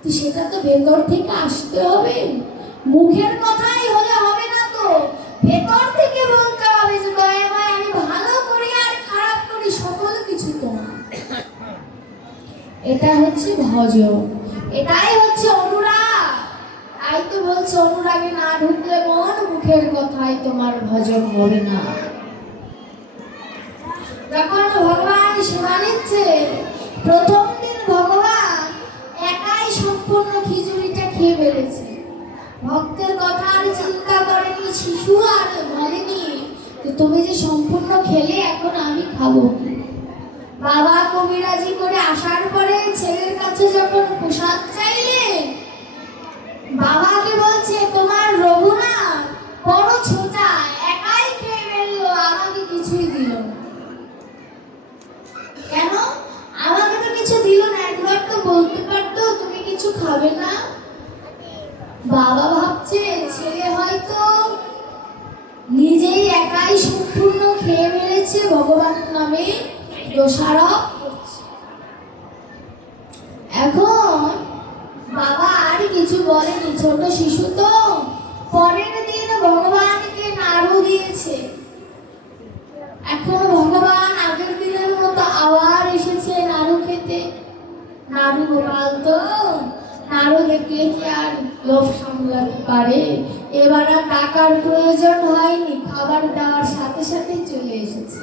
তো সেটা তো ভেতর থেকে আসতে হবে, মুখের কথাই হলে হবে না, তো ভেতর থেকে বলতে হবে যে দয়াময় আমি ভালো করি আর খারাপ করি সকল কিছু তোমার। এটা হচ্ছে ভজন, এটাই হচ্ছে অনুরাগ। তাই তো বলছে অনুরাগে না ঢুকলে মন, মুখের কথায় তোমার ভজন হবে না। যখন ভগবান সেবা নিচ্ছে, প্রথম দিন ভগবান একাই সম্পূর্ণ খিচুড়িটা খেয়ে ফেলেছে। ভক্তের কথা আর চিন্তা করেনি, শিশু আর বলেনি যে তুমি যে সম্পূর্ণ খেলে এখন আমি খাবো। বাবা কবিরাজি করে আসার পরে ছেলের কাছে যখন প্রসাদ চাইলেন, বাবাকে বলছে তোমার রঘুনাথ বড় ছোটা, একাই খেয়ে ফেললো, আমাকে কিছুই দিল না। কেন আমাকে তো কিছু দিল না? একবার তো বলতে পারতো তুমি কিছু খাবে না। বাবা ভাবছে ছেলে হয়তো নিজেই একাই সম্পূর্ণ খেয়ে ফেলেছে, ভগবান নামে দোষারোপ করছে। এখন বাবা আর কিছু বলেনি, ছোট শিশু তো। পরের দিন ভগবানকে নাড়ু দিয়েছে। এখন ভগবান আগের দিনের মতো আবার এসেছে নাড়ু খেতে। নাড়ু গোপাল তো নাড়ু দেখলে কি আর লোভ সামলাতে পারে? এবার আর টাকার প্রয়োজন হয়নি, খাবার দেওয়ার সাথে সাথে চলে এসেছে।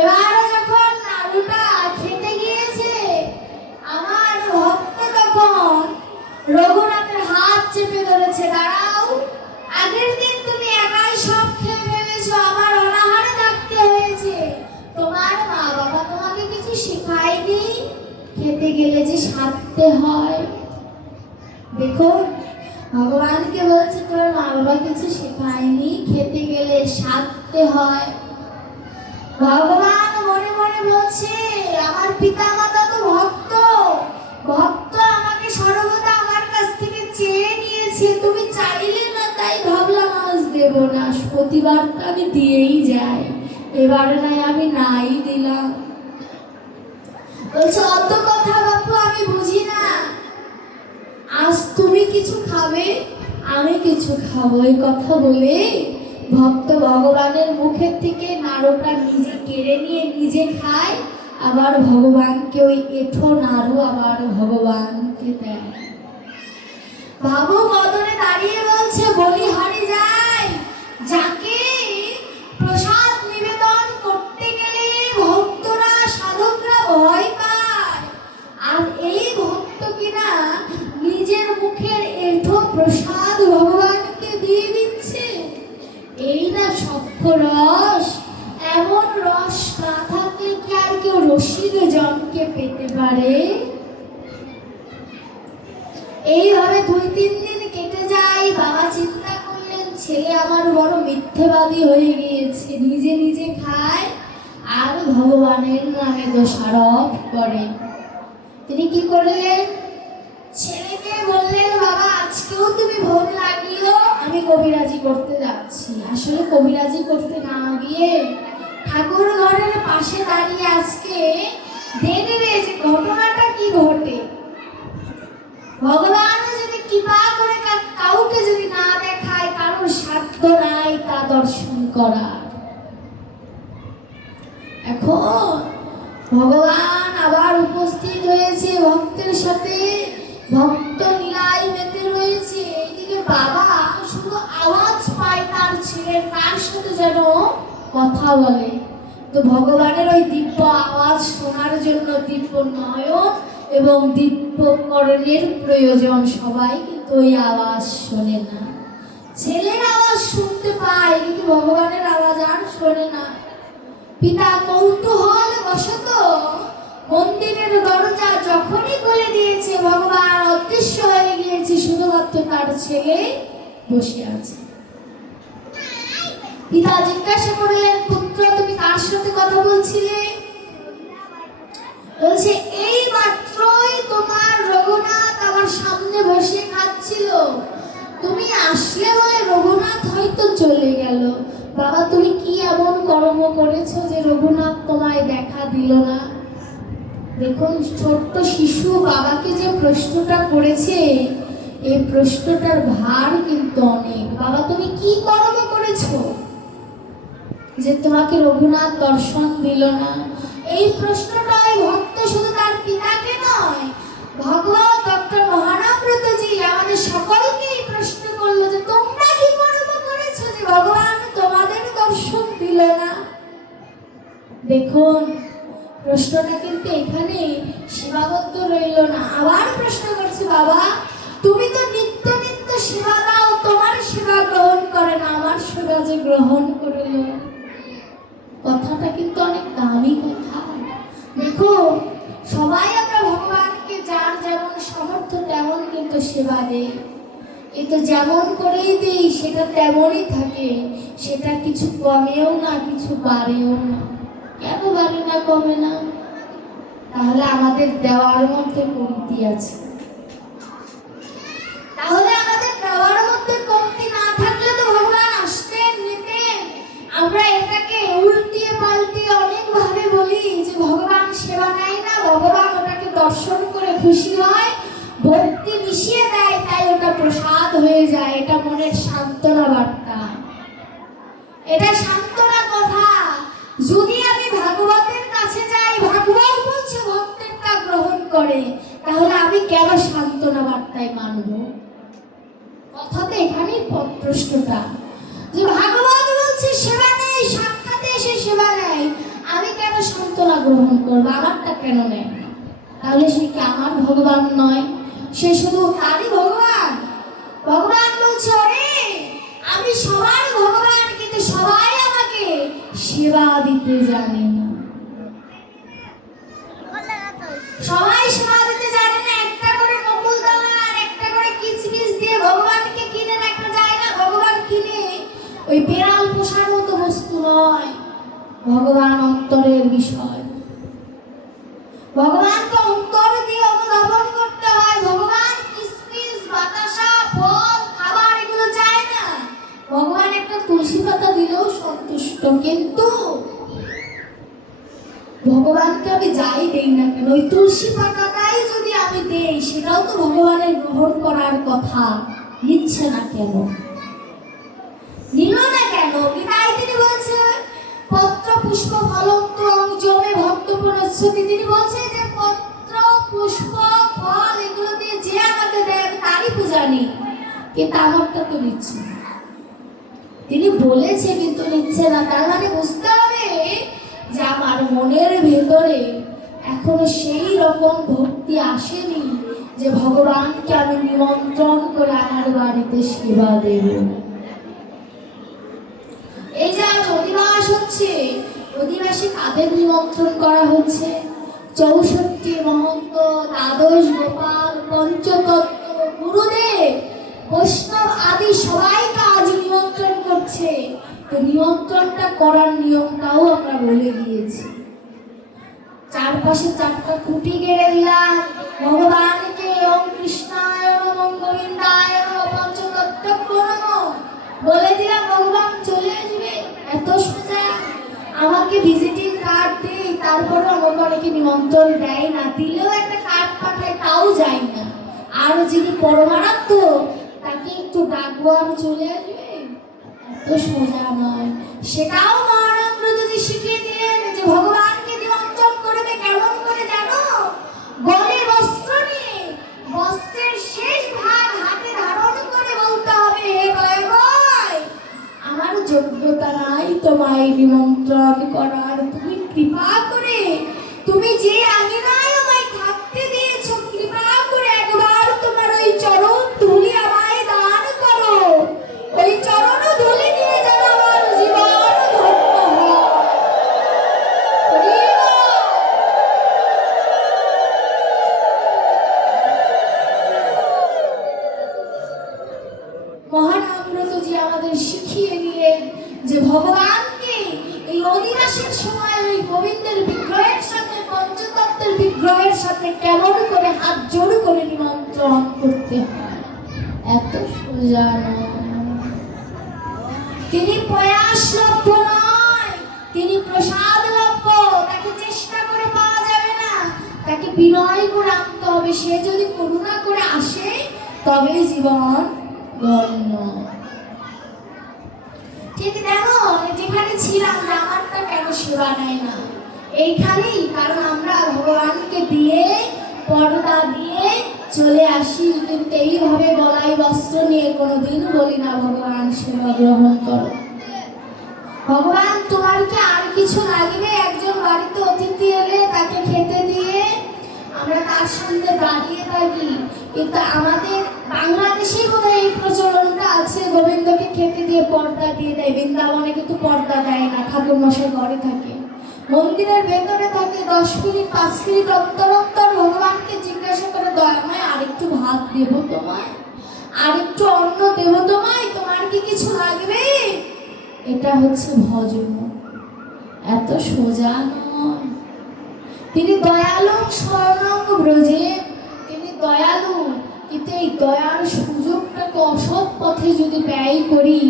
এবারে যখন নাড়ুটা খেতে গিয়েছে, আমার ভক্ত তখন রঘুনাথের হাত চেপে ধরেছে, দাঁড়াও, আগের দিন তুমি একাই সব খেয়ে ফেলেছো, আমার অনাহারে থাকতে হয়েছে। তোমার মা বাবা তোমাকে কিছু শেখায়নি খেতে গেলে যে সাধতে হয়? দেখো ভগবানকে বলছে তোমার মা বাবা কিছু শেখায়নি, খেতে গেলে সাধতে হয়। ভগবান মনে মনে বলছে আমার পিতা মাতা তো ভক্ত, ভক্ত আমাকে সর্বদা আমার কাছ থেকে চেয়ে নিয়েছে, তুমি চাইলে না, তাই ভাবলাম আজ দেব না, প্রতিবার তো আমি দিয়েই যাই, এবারে নাই আমি নাই দিলাম। বলছে অত কথা বাপু আমি বুঝি না, আজ তুমি কিছু খাবে আমি কিছু খাবো। এই কথা বলে ভক্ত ভগবানের মুখের থেকে নাড়ুটা নিজে কেড়ে নিয়ে নিজে খায়, আবার ভগবানকে ওই এঁঠো নাড়ু আবার ভগবানকে দেয়। বাবু বদনে দাঁড়িয়ে বলছে বলি হারি যায়, যাকে প্রসাদ নিবেদন করতে গেলে ভক্তরা সাধকরা ভয় পায়, আর এই ভক্ত কিনা নিজের মুখের এঁঠো প্রসাদ ভগবানকে দিয়ে দিচ্ছে। এই না সভ্য রস। এমন রস না থাকলে কি আর কেউ রসিক জনকে পেতে পারে? এইভাবে 2-3 দিন কেটে যায়। বাবা চিন্তা করলেন, ছেলে আমার বড় মিথ্যেবাদী হয়ে গিয়েছে, নিজে নিজে খায় আর ভগবানের নামে দোষারোপ করে। তিনি কি করলেন? ছেলেকে বললেন, বাবা আজকেও তুমি ভোগ লাগিও, আমি কবিরাজি করতে যাচ্ছি। আসলে কবিরাজি করতে না গিয়ে ঠাকুর ঘরের পাশে দাঁড়িয়ে আজকে দেখবে যে ঘটনাটা কি ঘটে। ভগবান যদি কৃপা করে কাউকে যদি না দেখায়, কারোর সাধ্য নাই তা দর্শন করার। এখন ভগবান আবার উপস্থিত হয়েছে ভক্তের সাথে, ভক্ত লীলায় মেতে রয়েছে। এইদিকে বাবা শুধু আওয়াজ পায় তার ছেলের কার সাথে যেন কথা বলে। তো ভগবানের ওই দিব্য আওয়াজ শোনার জন্য দিব্য নয়ন এবং দিব্য কর্ণের প্রয়োজন। সবাই কিন্তু ওই আওয়াজ শোনে না। ছেলের আওয়াজ শুনতে পায় কিন্তু ভগবানের আওয়াজ আর শোনে না। পিতা কৌতূহল বশত মন্দিরের দরজা যখনই খুলে দিয়েছে, ভগবান অদৃশ্য হয়ে গিয়েছে, শুধুমাত্র তার ছেলে বসে আছে। পিতা জিজ্ঞাসা করলেন, পুত্র তুমি কার সাথে কথা বলছিলে? বলছে, এই মাত্রই তোমার রঘুনাথ আমার সামনে বসে খাচ্ছিল, তুমি আসলে বলে রঘুনাথ হয়তো চলে গেল। বাবা তুমি কি এমন কর্ম করেছো যে রঘুনাথ তোমায় দেখা দিল না? দেখুন ছোট্ট শিশু বাবাকে যে প্রশ্নটা করেছে, এই প্রশ্নটার ভার কিন্তু অনেক। বাবা তুমি কি কর্ম করেছো যে তোমাকে রঘুনাথ দর্শন দিল না? এই প্রশ্নটাই ভক্ত শুধু তার পিতাকে নয়, ভগবান ডক্টর মহারামব্রতজি আমাদের সকলকে এই প্রশ্ন করলো যে তোমরা কি কর্ম করেছো যে ভগবান তোমাদের দর্শন দিল না? দেখুন প্রশ্নটা কিন্তু এখানে সীমাবদ্ধ রইল না। আবার প্রশ্ন করছে, বাবা তুমি তো নিত্য নিত্য সেবা দাও, তোমার সেবা গ্রহণ করে না, আমার সেবা যে গ্রহণ করল। কথাটা কিন্তু অনেক দামি কথা। দেখো সবাই আমরা ভগবানকে যার যেমন সামর্থ্য তেমন কিন্তু সেবা দেই। কিন্তু যেমন করেই দিই সেটা তেমনই থাকে, সেটা কিছু কমেও না কিছু বাড়েও না। কেন বাড়ে না কমে না? তাহলে আমাদের দেওয়ার মধ্যে কমতি আছে। তাহলে আমাদের দেওয়ার মধ্যে কমতি না থাকলে তো ভগবান আসতেন, নিতেন। আমরা এটাকে উল্টিয়ে পাল্টিয়ে অনেক ভাবে বলি যে ভগবান সেবা নেয় না, ভগবান ওটাকে দর্শন করে খুশি হয়, ভক্তি মিশিয়ে দেয়, তাই ওটা প্রসাদ হয়ে যায়। এটা মনের সান্ত্বনা বার্তা, এটা সান্ত্বনা কথা। যদি আমি ভাগবতের কাছে যাই, ভাগবত বলছে ভক্তেরটা গ্রহণ করে, তাহলে আমি কেন সান্ত্বনা বার্তায় মানব? কথাতে এখানেই প্রশ্নটা, যে ভাগবত বলছে সেবা নেই, সাক্ষাতে এসে সেবা নেয়, আমি কেন সান্ত্বনা গ্রহণ করবো? আমারটা কেন নেয়? তাহলে সে কি আমার ভগবান নয়? সে শুধু তারই ভগবান। ভগবান বলছে, ওরে আমি সবার ভগবান, কিন্তু সবাই আমাকে সেবা দিতে জানে না। সবাই সেবা দিতে জানে না। একটা করে নকুল দানা আর একটা করে কিচমিচ দিয়ে ভগবানকে কিনে রাখা যায় না। ভগবান কিনে ওই বেড়াল পোষার মতো বস্তু নয়, ভগবান অন্তরের বিষয়। ভগবানকে অন্তর দিয়ে অনুধাবন করতে হয়। ভগবান কিসমিস, বাতাসা, ফল, খাবার এগুলো চায় না। ভগবান একটা তুলসী পাতা দিলেও সন্তুষ্ট, কিন্তু ভগবানকে আমি যাই দেই না কেন, ওই তুলসী পাতাটাই যদি আমি দেই, সেটাও তো ভগবানের গ্রহণ করার কথা। নিচ্ছে না কেন? নিল না কেন? তাই তিনি বলছে পত্র পুষ্প ফলন্ত জমে ভক্ত প্রণচ্ছতি। তিনি বলছে যে পত্র পুষ্প ফল এগুলো দিয়ে যে আমাকে দেয় তারই পূজা নেই, কিন্তু আমারটা তো নিচ্ছে। তিনি বলেছে কিন্তু নিচ্ছে না। তার মানে বুঝতে হবে যে আমার মনের ভেতরে এখনো সেই রকম ভক্তি আসেনি যে ভগবানকে আমি নিমন্ত্রণ করে আমার বাড়িতে সেবা দেব। এই যে আজ অধিবাস হচ্ছে, অধিবাসী কাদের নিমন্ত্রণ করা হচ্ছে? 64 মহন্ত, দ্বাদশ গোপাল, পঞ্চতত্ত্ব, গুরুদেব, বৈষ্ণব আদি সবাইকে আজ নিমন্ত্রণ করছে। তো নিমন্ত্রণটা করার নিয়মটাও আমরা বলে দিয়েছি। চারপাশে 4টা খুঁটি গেড়ে দিলাম, ভগবানকে ওম কৃষ্ণায় নমঃ, ওম গোবিন্দায় নমঃ, পঞ্চতত্ত্বজ্ঞ নমঃ বলে দিলাম, ভগবান চলে আসবে। এত সোজা। আমাকে ভিজিটিং কার্ড দেয়, তারপরে আমাকে অনেকে নিমন্ত্রণ দেয় না, দিলেও একটা কার্ড পাঠায়, তাও যায় না। আর যিনি পরমারাধ্য তাকে একটু ডাকবো আর চলে আসবে, এত সোজা নয়। সেটাও মহানন্দজি শিখিয়ে দিলেন যে ভগবানকে নিমন্ত্রণ করবে কেমন করে জানো? গলে বস্ত্র নিয়ে, বস্ত্রের শেষ ভাগ হাতে ধারণ করে বলতে হবে, হে গয়, আমার যোগ্যতা নাই তোমায় নিমন্ত্রণ করার, তুমি কৃপা করে, তুমি যে আঙিনায় আমায় থাকতে দিয়েছো, কৃপা করে একবার তোমার ওই চরণ ধুলি আমায় দান করো। ওই চরণ ধুলি নিয়ে যেন আমার জীবন ধন্য হয়। মহান অমৃতজি আমাদের শিখিয়ে দিলেন যে ভগবানকে এই অধিবাসের সময় ওই গোবিন্দের বিগ্রহের সাথে, পঞ্চতত্ত্বের বিগ্রহের সাথে কেমন করে হাত জোড় করে নিমন্ত্রণ করতে হয়। এত সোজা নয়। তিনি প্রয়াস লভ্য নয়, তিনি প্রসাদ লভ্য। তাকে চেষ্টা করে পাওয়া যাবে না, তাকে বিনয় করে আনতে হবে। সে যদি করুণা করে আসে তবে জীবন ধন্য। ঠিক দেখো, যেখানে ছিলাম যে আমারটা কেন সেবা নেয় না, এইখানেই। কারণ আমরা ভগবানকে দিয়ে, পর্দা দিয়ে চলে আসি, কিন্তু এইভাবে গলায় বস্ত্র নিয়ে কোনোদিন বলি না ভগবান সেবা গ্রহণ করো। ভগবান তোমার কি আর কিছু লাগবে? একজন বাড়িতে অতিথি এলে তাকে খেতে দিয়ে আমরা তার সামনে দাঁড়িয়ে থাকি, কিন্তু আমাদের বাংলাদেশে বোধহয় এই প্রচলনটা আছে, গোবিন্দকে খেতে দিয়ে পর্দা দিয়ে দেয়। বৃন্দাবনে কিন্তু পর্দা দেয় না, ঠাকুর মশাই ঘরে থাকে, মন্দিরের ভেতরে থাকে। 10 মিনিট 5 মিনিট অন্তর অন্তর ভগবানকে জিজ্ঞাসা করে, দয়াময় আরেকটু ভাত দেব তোমায়, আরেকটু অন্ন দেব তোমায়, তোমার কি কিছু লাগবে? এটা হচ্ছে ভজন, এত সোজা নয়। তিনি দয়ালু স্বর্ণং ব্রজে, তিনি দয়ালু, কিন্তু এই দয়ার সুযোগটাকে অসৎ পথে যদি ব্যয় করি,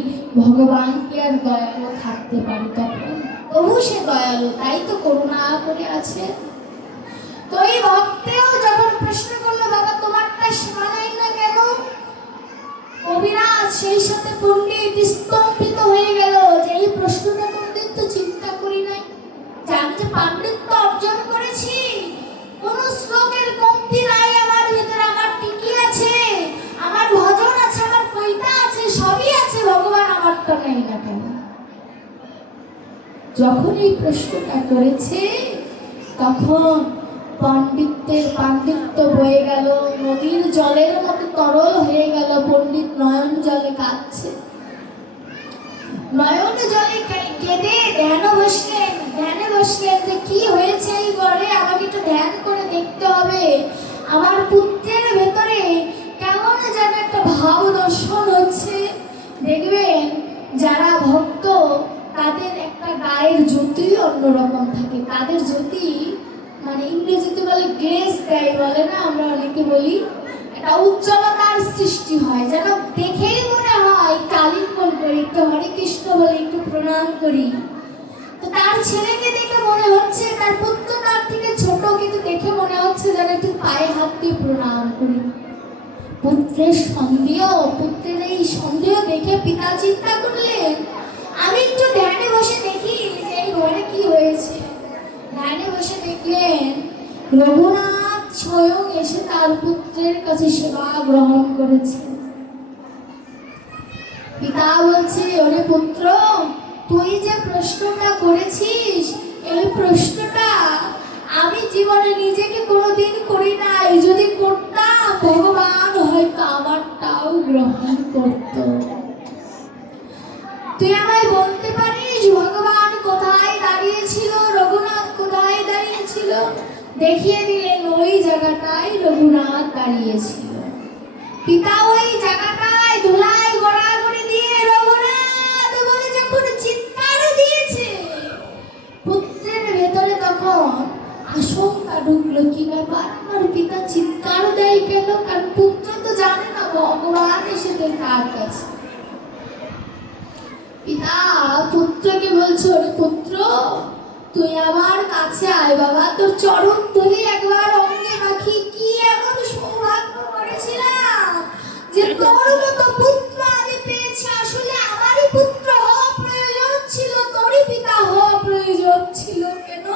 ভগবানকে আর দয়ালু থাকতে পারি তখন? তবু সে দয়ালু, তাই তো করুণা করে আছে। তো এই ভক্তেও যখন প্রশ্ন করলো, বাবা তোমারটা সেবা নেই না কেন? কবিরাজ সেই সাথে পণ্ডিত স্তম্ভিত হয়ে গেল যে এই প্রশ্নটা কোনদিন তো চিন্তা করি নাই, যে আমি যে পাণ্ডিত্য অর্জন করেছি, কোন শ্লোকের কমতি নাই আমার ভিতরে, আমার টিকি আছে, আমার ভজন আছে, আমার কবিতা আছে, সবই আছে, ভগবান আমারটা নেই না কেন? যখন এই প্রশ্নটা করেছে তখন পাণ্ডিত্য বয়ে গেল, নদীর জলের মতো তরল হয়ে গেল। পণ্ডিত নয়ন জলে কাঁদছে, নয়ন জলে কেঁদে ধ্যানে বসলেন যে কি হয়েছে এই ঘরে, আমাকে একটু ধ্যান করে দেখতে হবে। আমার পুত্রের ভেতরে কেমন যেন একটা ভাব দর্শন হচ্ছে। দেখবেন যারা ভক্ত তাদের একটা গায়ের জ্যোতি অন্যরকম থাকে, তাদের জ্যোতি মানে ইংরেজিতে বলে গ্লেজ দেয়, বলে না, আমরা অনেকে বলি, একটা উজ্জ্বলতার সৃষ্টি হয়, যেন দেখেই মনে হয় কালিঙ্গন করি, একটু হরে কৃষ্ণ বলে একটু প্রণাম করি। তো তার ছেলেকে দেখে মনে হচ্ছে তার পুত্র তার থেকে ছোট, কিন্তু দেখে মনে হচ্ছে যেন একটু পায়ে হাত দিয়ে প্রণাম করি। পুত্রের এই সন্দেহ দেখে পিতা চিন্তা করলেন, আমি একটু ধ্যানে বসে দেখি যে এই ঘরে কি হয়েছে। ধ্যানে বসে দেখলেন রঘুনাথ স্বয়ং এসে তার পুত্রের কাছে সেবা গ্রহণ করেছে। পিতা বলছে, ওরে পুত্র, তুই যে প্রশ্নটা করেছিস, এই প্রশ্নটা আমি জীবনে নিজেকে কোনোদিন করি নাই। যদি করতাম, ভগবান হয়তো আমারটাও গ্রহণ করত। তুই আমায় বলতে পারিস ভগবান কোথায় দাঁড়িয়েছিল, রঘুনাথ কোথায় দাঁড়িয়েছিল? দেখিয়ে দিলেন ওই জায়গাটায় রঘুনাথ দাঁড়িয়েছিল। পিতা ওই জায়গাটায় ধুলায় গড়াগড়ি দিয়ে রঘুনাথ বলে যখন চিৎকার দিয়েছে, পুত্রের ভেতরে তখন আশঙ্কা ঢুকলো, কি ব্যাপার, আমার পিতা চিৎকার দেয় কেন? কারণ পুত্র তো জানে না ভগবান এসেছে কার কাছে। পিতা পুত্রকে বলছো, ওরে পুত্র, তুই আমার কাছে আয় বাবা, তোর চরণ ধরে একবার অঙ্গে রাখি। কি এমন সৌভাগ্য করেছিলাম যে তোর মতো পুত্র আমি পেয়েছি। আসলে আমারই পুত্র হওয়া প্রয়োজন ছিল, তোরই পিতা হওয়া প্রয়োজন ছিল। কেন?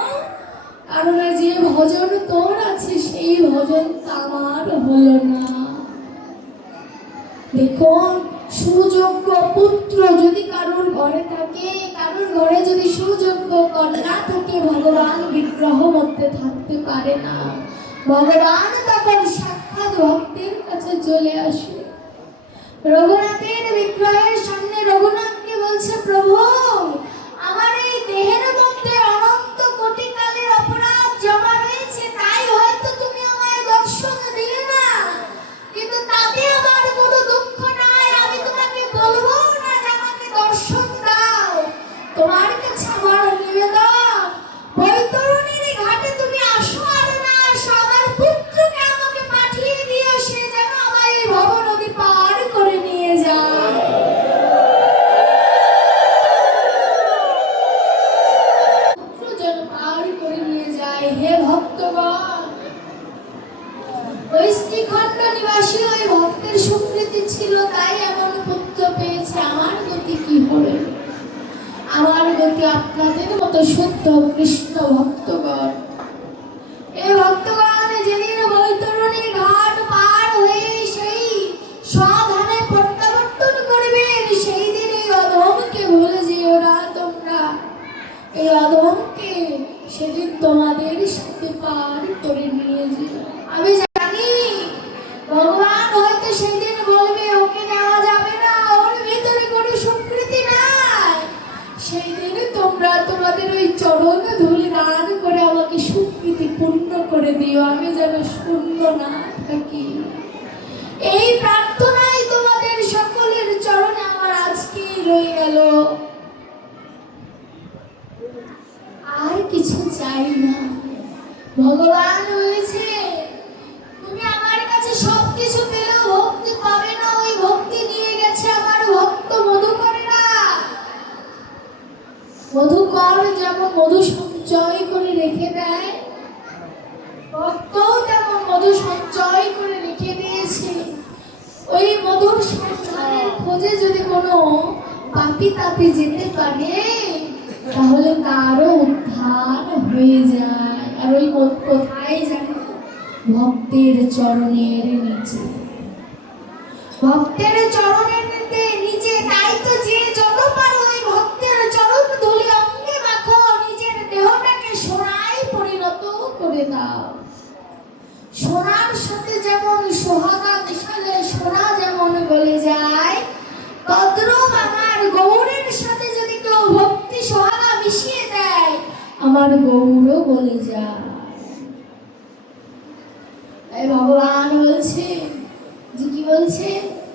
কারণ যে ভজন তোর আছে সেই ভজন তো আমার হলো না। দেখুন, সুযোগ্য পুত্র যদি কারোর ঘরে থাকে, কারোর ঘরে যদি সুযোগ্য কন্যা থাকে, ভগবান বিগ্রহ মধ্যে থাকতে পারে না। ভগবান তখন সাক্ষাৎ ভক্তের কাছে চলে আসে। রঘুনাথের বিগ্রহের সামনে রঘুনাথকে বলছে, প্রভু, আমার এই দেহের মধ্যে অনন্ত কোটি কালের অপরাধ জমা রয়েছে, তাই হয়তো তুমি আমায় দর্শন দিলে না, কিন্তু তাতে আমার কোনো দুঃখ নাই। আমি তোমাকে বলবো না যে আমাকে দর্শন দাও। তোমার কাছে আমার নিবেদন, বৈতরণীর ঘাটে তুমি আসো আর না আসো, আমার পুত্রকে আমাকে পাঠিয়ে দিও, সে যেন আমায় এই ভব নদী পার করে নিয়ে যায়। পুত্র যেন পার করে নিয়ে যায়। হে ভক্তগণ, ওই শ্রীখণ্ড নিবাসী ওই ভক্তের সুকৃতি ছিল, তাই এমন পুত্র পেয়েছে। আমার গতি কি হবে? আমার গতি আপনাদের মতো শুদ্ধ কৃষ্ণ ভক্তগণ। এই ভক্তগণ যেদিন বৈতরণী ঘাট পার হয়ে সেই স্বধামে প্রত্যাবর্তন করবেন, সেই দিন এই অধমকে ভুলে যেও না তোমরা। এই অধমকে সেদিন তোমাদের সাথে পার করে নিয়ে যেও। আমি জানি ভগবান হয়তো সেদিন বলবে, ওকে নেওয়া যাবে না, ওর ভিতরে কোনো সুকৃতি নাই। সেই দিন তোমরা তোমাদের ওই চরণ ধুলি দান করে আমাকে সুকৃতি পূর্ণ করে দিও, আমি যেন শূন্য না থাকি। এই প্রার্থনাই তোমাদের সকলের চরণে আমার আজকেই রয়ে গেল। আর কিছু চাই না। ভগবান বলেছে, তুমি আমার কাছে সবকিছু পেলেও ভক্তি পাবে না। ওই ভক্তি নিয়ে গেছে আমার ভক্ত মধুকরেরা। মধুকর যেমন মধু সঞ্চয় করে রেখে দেয়, ভক্তও তেমন মধু সঞ্চয় করে রেখে দিয়েছে। ওই মধুর সন্ধানের খোঁজে যদি কোনো পাপি তাপি যেতে পারে, তাহলে তারও উদ্ধার হয়ে যায়। আর ওই কোথায় জানো? ভক্তের চরণের নিচে। ভক্তের চরণের নিচে। তাই তো যে যত পারো ওই ভক্তের চরণ ধুলি অঙ্গে মাখো, নিজের দেহটাকে সোনায় পরিণত করে দাও। সোনার সাথে যেমন সোহাগা মিশালে সোনা যেমন গলে যায়, তদ্রূপ আমার গৌরের সাথে যদি কেউ ভক্তি সোহাগা মিশিয়ে দেয়, আমার গৌরও গলে যায়। তাই ভগবান বলছে যে, কি বলছে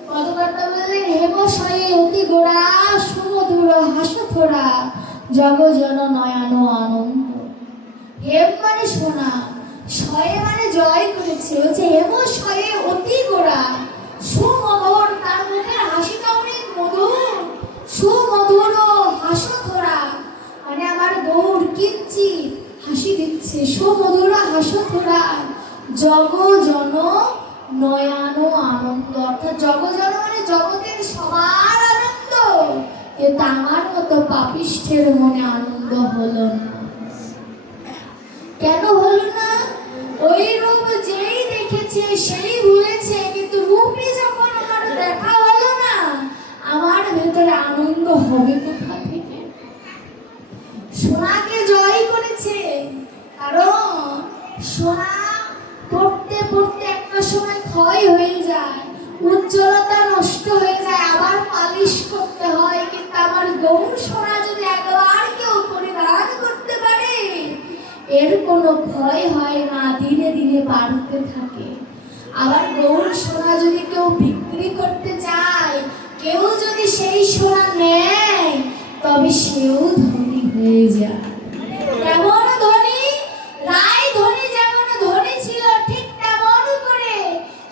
পদকর্তা বললেন, হেমশয়ে অতি গোড়া সুমধুর হাসথোরা জগজন নয়ন আনন্দ। হেম মানে সোনা, শয়ে মানে জয় করেছে। বলছে হেমশয়ে অতি গোড়া সুমধুর, তার মুখের হাসিটা অনেক মধুর। সুমধুর হাসথোরা মানে আমার গৌর কিঞ্চিত হাসি দিচ্ছে। সুমধুর হাসথোরা জগজন নয়ানো আনন্দ, অর্থাৎ জগজন মানে জগতের সবার আনন্দ, কিন্তু আমার মতো পাপিষ্ঠের মনে আনন্দ হলো না। কেন হলো না? ওই রূপ যেই দেখেছে সেই ভুলেছে, কিন্তু রূপই যখন আমার দেখা হলো না, আমার ভেতরে আনন্দ হবে কোথা থেকে? সোনাকে জয় করেছে, কারণ সোনা পড়তে পড়তে একটা সময় ক্ষয় হয়ে যায়, উজ্জ্বলতা নষ্ট হয়ে যায়, আবার পালিশ করতে হয়। কিন্তু আমার গৌর সোনা যদি একবার কেউ পরিধান করতে পারে, এর কোনো ভয় হয় না, দিনে দিনে বাড়তে থাকে। আবার গৌর সোনা যদি কেউ বিক্রি করতে চায়, কেউ যদি সেই সোনা নেয়, তবে সেও ধনী হয়ে যায়। কেমন ধনী? রায় ধনী যেমন ধনী ছিল, ঠিক তেমন করে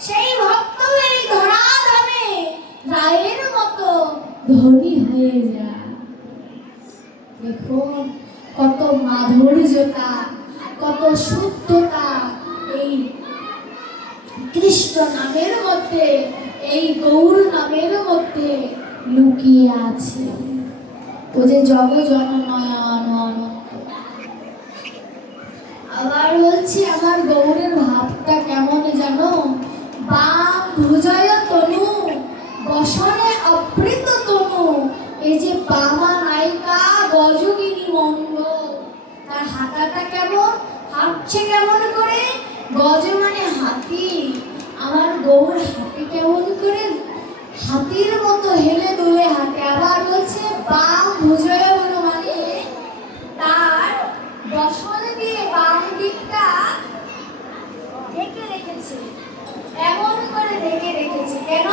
সেই ভক্ত এই ধরাধামে রায়ের মতো ধনী হয়ে যায়। দেখুন কত মাধুর্যতা, কত শুদ্ধতা এই কৃষ্ণ নামের মধ্যে, এই গৌর নামের মধ্যে লুকিয়ে আছে। ও যে জগ জননয়ন অনন্ত। আবার বলছি আমার গৌরের ভাবটা কেমন জানো? বাম ভুজয় তনু বসনে অবৃত তনু। এই যে বামা নায়িকা গজগিনী মঙ্গ, তার হাঁটাটা কেমন, হাঁটছে কেমন করে? গজ মানে হাতি, আমার গৌর হাতি কেমন করে? হাতির মতো হেলে দুলে হাঁটে। আবার বলছে বাম ভুজয় বলো, মানে তার বসন দিয়ে বাম দিকটা ঢেকে রেখেছে, এমন করে ঢেকে রেখেছে। কেন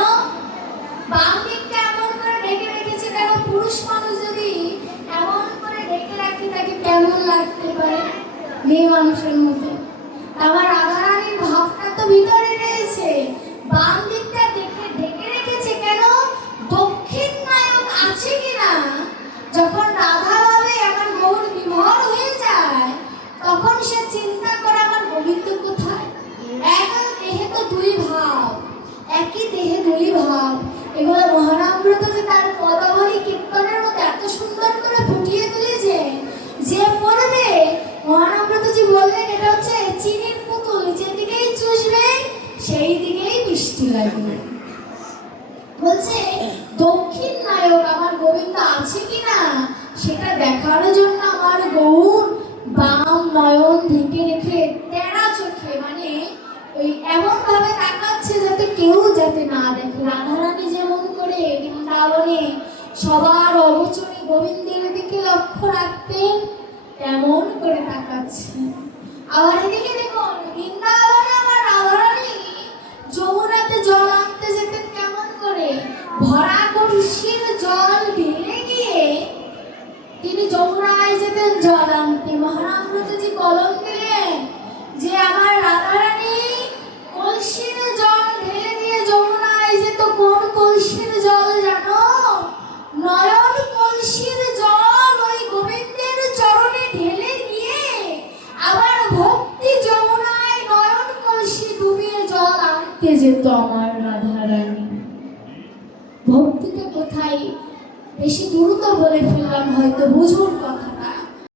বাম দিকটা এমন করে ঢেকে রেখেছে? কেন পুরুষ মানুষ যদি এমন করে ঢেকে রাখে, তাকে কেমন লাগতে পারে? মেয়ে মানুষের মতো। আমার রাধারানীর ভাবটা তো ভিতরে রয়েছে, বাম দিকটা ঢেকে রেখেছে। কেন? দক্ষিণ নায়ক আছে কিনা। যখন রাধা ভাবে আমার গৌর বিভোর হয়ে যায়, তখন সে চিন্তা করে আমার গোবিন্দ কোথায়। এক দেহে তো দুই ভাব, একই দেহে দুই ভাব। এগুলো মহানামৃত যে তার পদাবলী কীর্তনের মধ্যে এত সুন্দর করে ফুটিয়ে তুলেছে, যে পড়বে মহানামৃতজি বললেন এটা হচ্ছে চিনির পুতুল, যেদিকেই চুষবে সেই দিকেই মিষ্টি লাগবে। বলছে দক্ষিণ নায়ক আমার গোবিন্দ আছে কিনা সেটা দেখার জন্য আমার গৌর বাম নয়ন ঢেকে রেখে তেরা চোখে, মানে ওই এমন ভাবে তাকাচ্ছে যাতে কেউ যাতে না দেখে। রাধারানী যেমন করে বৃন্দাবনে সবার অগোচরে গোবিন্দের দিকে লক্ষ্য রাখতেন, তেমন করে তাকাচ্ছে। আবার এদিকে দেখুন বৃন্দাবনে আমার রাধারানী যমুনাতে জল আনতে যেতেন কেমন করে? ভরা কলসির জল ঢেলে গিয়ে তিনি যমুনায় যেতেন জল আনতে। মহানামৃতজি কলম দিলেন যে আমার রাধারানী কলসির জল ঢেলে দিয়ে যমুনায় যেত। কোন কলসির জল জানো? নয়ন কলসির জল ওই গোবিন্দের চরণে ঢেলে দিয়ে আবার ভক্তি যমুনায় নয়ন কলসি ডুবিয়ে জল আনতে যেত আমার রাধারানী। ভক্তিটা কোথায়? বেশি দ্রুত বলে ফেললাম হয়তো, বুঝুন